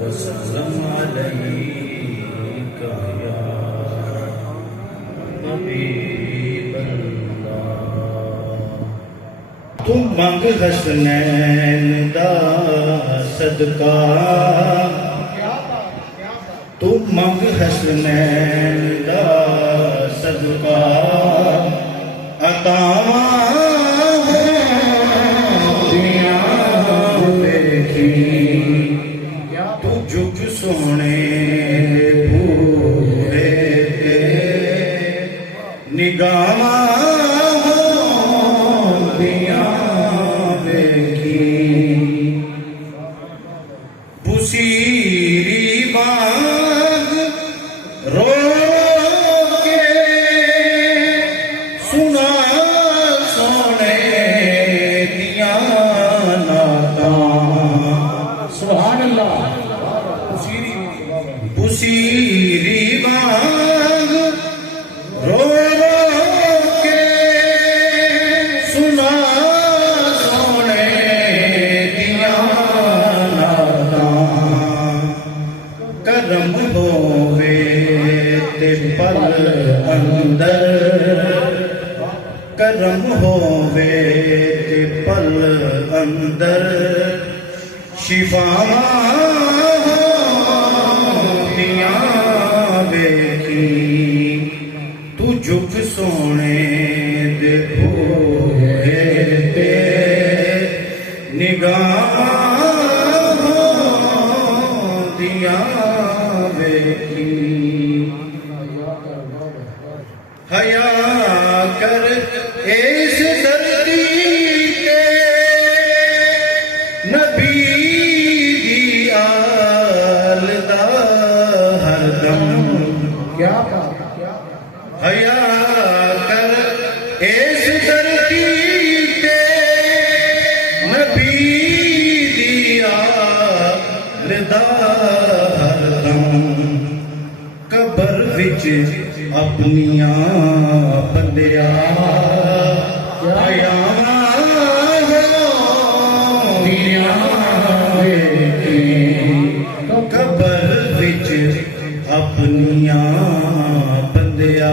वसल्लम अलैका या हबीबल्लाह। तू मंग हसनैन दा सदका, तू मंग हसनैन दा सदका, अतावा जुग सोने बूहे ते निगाहां होंदियां वेखी, बुसीरी बाग रो के सुना सोने दियां नातां। सुभान अल्लाह। बुसीरी बाग रो रो के सुना सोने दियां नातां। करम होवे ते पल अंदर, करम होवे ते पल अंदर शिफावां वेखी। तू जुग सोने दे बूहे ते निगाहां होंदियां वेखी। हया कर इस धरती ते नबी दी आल दा हरदम। क्या हया कर इस धरती ते नबी दी आल दा हरदम। कबर विच अपनियां बंदिया आया कबर विच अपनियां बंदिया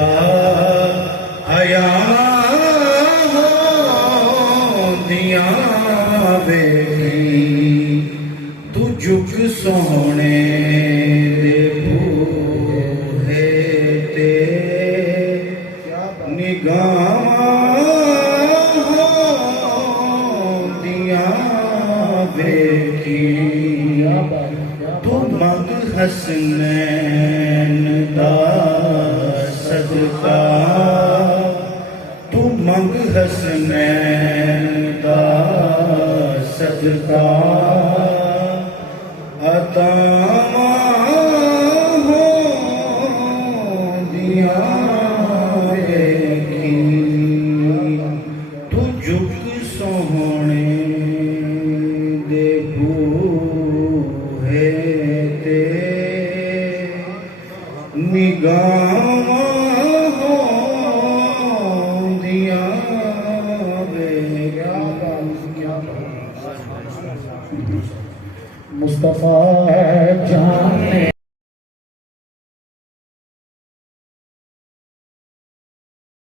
आया होंदियां वेखी। तू जुग सोने दे बूहे ते निगाहां होंदियां वेखी। तू मंग हसनैन दा सदका, तू मंग हसनैन दा सदका, अतावां होंदियां वेखी। तू जुग सोहणे दे बूहे ते निगाहां होंदियां वेखी। मुस्तफा जाने